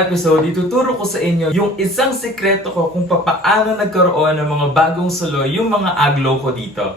episode, ituturo ko sa inyo yung isang sikreto ko kung paano nagkaroon ng mga bagong suloy yung mga aglaw ko dito.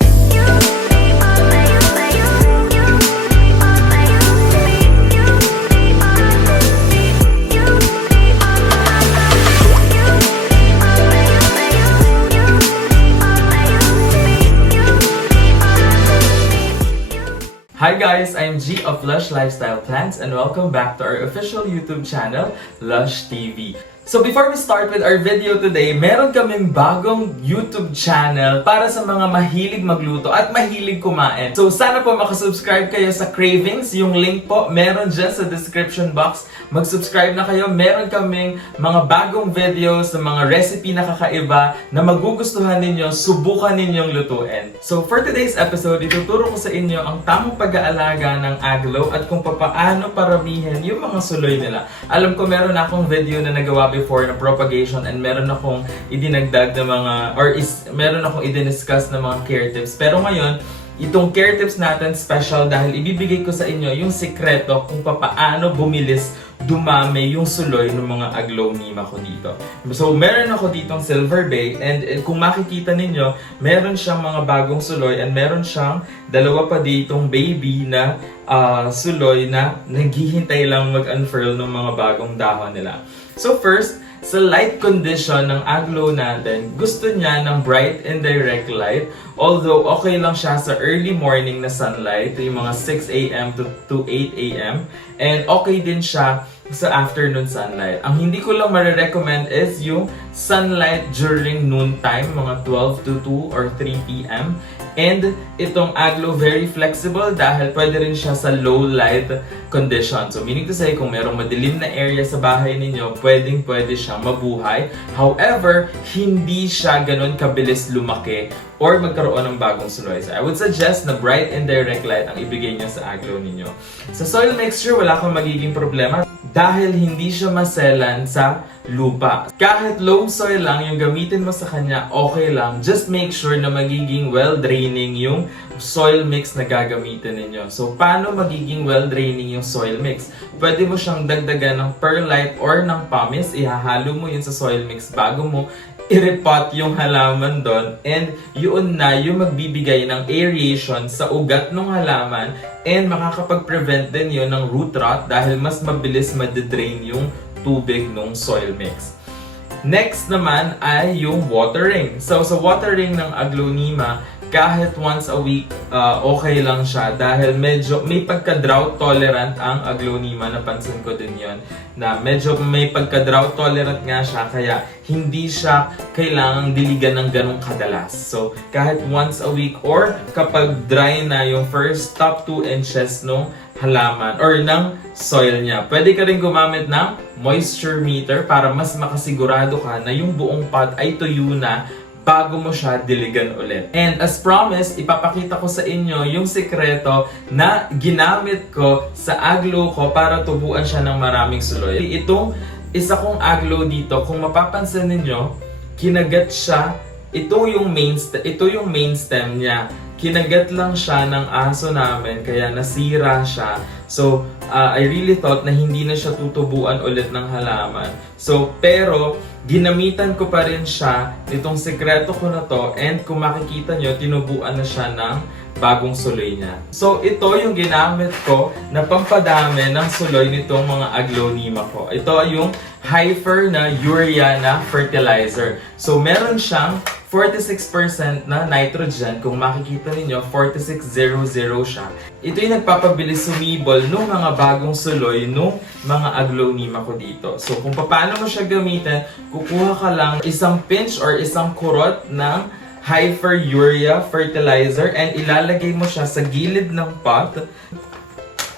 Hi guys, I'm G of Lush Lifestyleplants and welcome back to our official YouTube channel, Lush TV. So before we start with our video today, meron kaming bagong YouTube channel para sa mga mahilig magluto at mahilig kumain. So sana po makasubscribe kayo sa Cravings, yung link po meron dyan sa description box. Mag-subscribe na kayo, meron kaming mga bagong videos ng mga recipe na kakaiba na magugustuhan ninyo, subukan ninyong lutuin. So for today's episode, ituturo ko sa inyo ang tamang pag-aalaga ng aglaw at kung paano paramihin yung mga suloy nila. Alam ko meron akong video na nagawa before na propagation and meron akong idinagdag na mga meron akong i-discuss na mga care tips. Pero ngayon, itong care tips natin special dahil ibibigay ko sa inyo yung sikreto kung paano bumilis dumami yung suloy ng mga Aglaonema ko dito. So, meron ako ditong Silver Bay and kung makikita ninyo, meron siyang mga bagong suloy and meron siyang dalawa pa ditong baby na suloy na naghihintay lang mag-unfurl ng mga bagong dahon nila. So first, sa light condition ng aglaw natin, gusto niya ng bright and direct light. Although, okay lang siya sa early morning na sunlight, yung mga 6 a.m. to 8 a.m. And okay din siya sa afternoon sunlight. Ang hindi ko lang marirecommend is yung sunlight during noontime, mga 12 to 2 or 3 p.m. And itong aglaw very flexible dahil pwede rin siya sa low light condition. So meaning to say, kung merong madilim na area sa bahay ninyo, pwede siyang mabuhay. However, hindi siya ganun kabilis lumaki or magkaroon ng bagong suloy. So I would suggest na bright and direct light ang ibigay niyo sa aglaw ninyo. Sa soil mixture, wala kang magiging problema dahil hindi siya maselan sa lupa. Kahit loam soil lang yung gamitin mo sa kanya, okay lang. Just make sure na magiging well-draining yung soil mix na gagamitin ninyo. So, paano magiging well-draining yung soil mix? Pwede mo siyang dagdagan ng perlite or ng pumice. Ihahalo mo yun sa soil mix bago mo i-repot yung halaman doon. And yun na yung magbibigay ng aeration sa ugat ng halaman and makakapag-prevent din yun ng root rot dahil mas mabilis madidrain yung tubig ng soil mix. Next naman ay yung watering. So sa watering ng Aglaonema, kahit once a week, okay lang siya dahil medyo may pagka-drought tolerant ang Aglaonema. Napansin ko din yon na medyo may pagka-drought tolerant nga siya kaya hindi siya kailangang diligan ng ganong kadalas. So kahit once a week or kapag dry na yung first top 2 inches ng halaman or ng soil niya, pwede ka rin gumamit ng moisture meter para mas makasigurado ka na yung buong pot ay tuyo na bago mo siya diligan ulit. And as promised, ipapakita ko sa inyo yung sikreto na ginamit ko sa aglaw ko para tubuan siya ng maraming suloy. Itong isa kong aglaw dito, kung mapapansin ninyo, kinagat siya, ito yung main stem niya. Kinagat lang siya ng aso namin, kaya nasira siya. So, I really thought na hindi na siya tutubuan ulit ng halaman. So, pero, ginamitan ko pa rin siya nitong sikreto ko na to and kung makikita nyo, tinubuan na siya ng bagong suloy niya. So, ito yung ginamit ko na pampadami ng suloy nitong mga Aglaonema ko. Ito yung HYFER na urea na fertilizer. So, meron siyang 46% na nitrogen. Kung makikita ninyo, 4600 siya. Ito yung nagpapabilis sumibol ng mga bagong suloy ng mga Aglaonema ko dito. So, kung paano mo siya gamitin, kukuha ka lang isang pinch or isang kurot ng HYFER urea fertilizer and ilalagay mo siya sa gilid ng pot,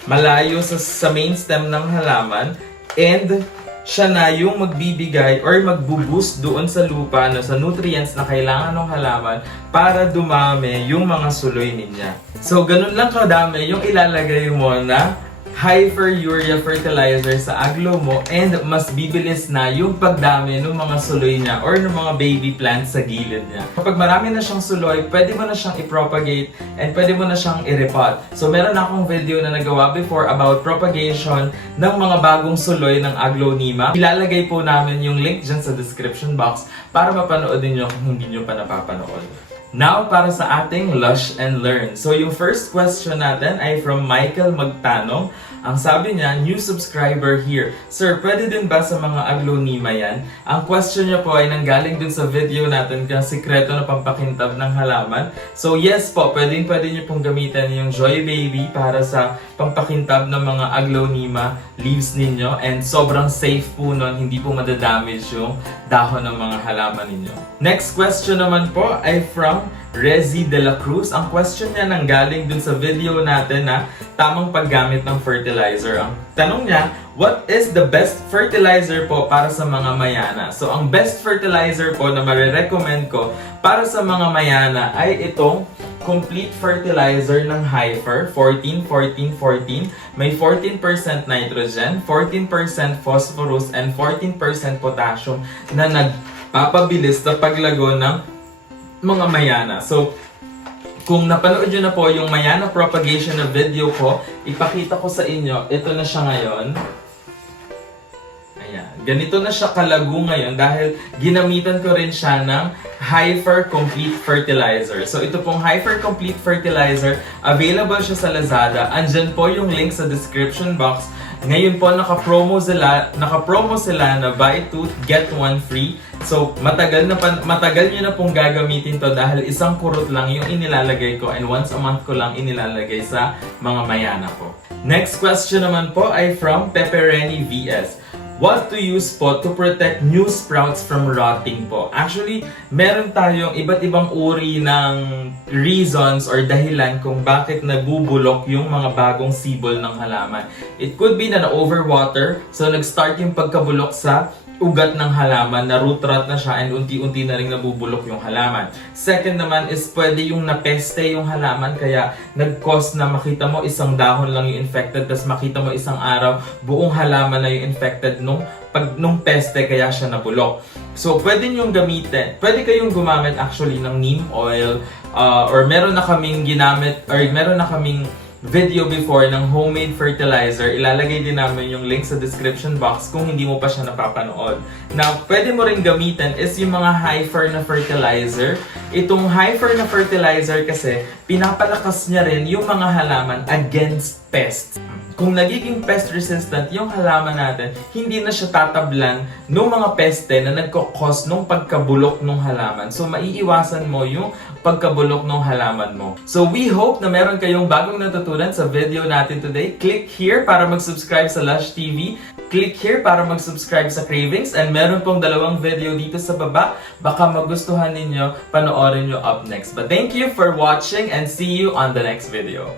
malayo sa main stem ng halaman, and siya na yung magbibigay or magbo-boost doon sa lupa sa nutrients na kailangan ng halaman para dumami yung mga suloy niya. So, ganun lang kadami yung ilalagay mo na HYFER Fertilizer sa aglo mo and mas bibilis na yung pagdami ng mga suloy niya or ng mga baby plants sa gilid niya. Kapag marami na siyang suloy, pwede mo na siyang i-propagate and pwede mo na siyang i-repot. So meron akong video na nagawa before about propagation ng mga bagong suloy ng Aglaonema. Ilalagay po namin yung link dyan sa description box para mapanood niyo kung hindi niyo pa napapanood. Now, para sa ating Lush and Learn. So, yung first question natin ay from Michael Magtanong. Ang sabi niya, new subscriber here. Sir, pwede din ba sa mga Aglaonema yan? Ang question niya po ay nanggaling din sa video natin kung sikreto na pampakintab ng halaman. So, yes po, pwede niyo pong gamitin yung Joy Baby para sa pampakintab ng mga Aglaonema leaves ninyo. And sobrang safe po nun, hindi po madadamage yung dahon ng mga halaman ninyo. Next question naman po ay from Rezi de la Cruz. Ang question niya nanggaling dun sa video natin na tamang paggamit ng fertilizer. Ang tanong niya, what is the best fertilizer po para sa mga mayana? So, ang best fertilizer po na marirecommend ko para sa mga mayana ay itong complete fertilizer ng HYFER 14-14-14. May 14% nitrogen, 14% phosphorus, and 14% potassium na nagpapabilis sa paglago ng mga mayana. So, kung napanood nyo na po yung mayana propagation na video ko, ipakita ko sa inyo, ito na siya ngayon. Ayan. Ganito na siya kalago ngayon dahil ginamitan ko rin siya ng HYFER Complete Fertilizer. So, ito pong HYFER Complete Fertilizer, available siya sa Lazada. Andyan po yung link sa description box. Ngayon po, naka-promo sila na buy 2, get 1 free. So, matagal nyo na pong gagamitin to dahil isang kurot lang yung inilalagay ko and once a month ko lang inilalagay sa mga mayana ko. Next question naman po ay from Peppereni VS. What to use po to protect new sprouts from rotting po? Actually, meron tayong iba't ibang uri ng reasons or dahilan kung bakit nabubulok yung mga bagong sibol ng halaman. It could be na na-overwater, so nag-start yung pagkabulok sa ugat ng halaman, na root rot na siya and unti-unti na rin nabubulok yung halaman. Second naman is pwede yung napeste yung halaman kaya nag-cause na makita mo isang dahon lang yung infected tapos makita mo isang araw buong halaman na yung infected nung peste kaya siya nabulok. So pwede niyong gamitin, pwede kayong gumamit actually ng neem oil or meron na kaming video before ng homemade fertilizer. Ilalagay din namin yung link sa description box kung hindi mo pa siya napapanood. Now, pwede mo rin gamitin is yung mga HYFER na fertilizer. Itong HYFER na fertilizer kasi, pinapalakas niya rin yung mga halaman against pests. Kung nagiging pest resistant yung halaman natin, hindi na siya tatablan ng mga peste na nagkakos nung pagkabulok ng halaman. So, maiiwasan mo yung pagkabulok ng halaman mo. So, we hope na meron kayong bagong natutunan sa video natin today. Click here para mag-subscribe sa Lush TV. Click here para mag-subscribe sa Cravings. And meron pong dalawang video dito sa baba. Baka magustuhan ninyo, panoorin nyo up next. But thank you for watching and see you on the next video.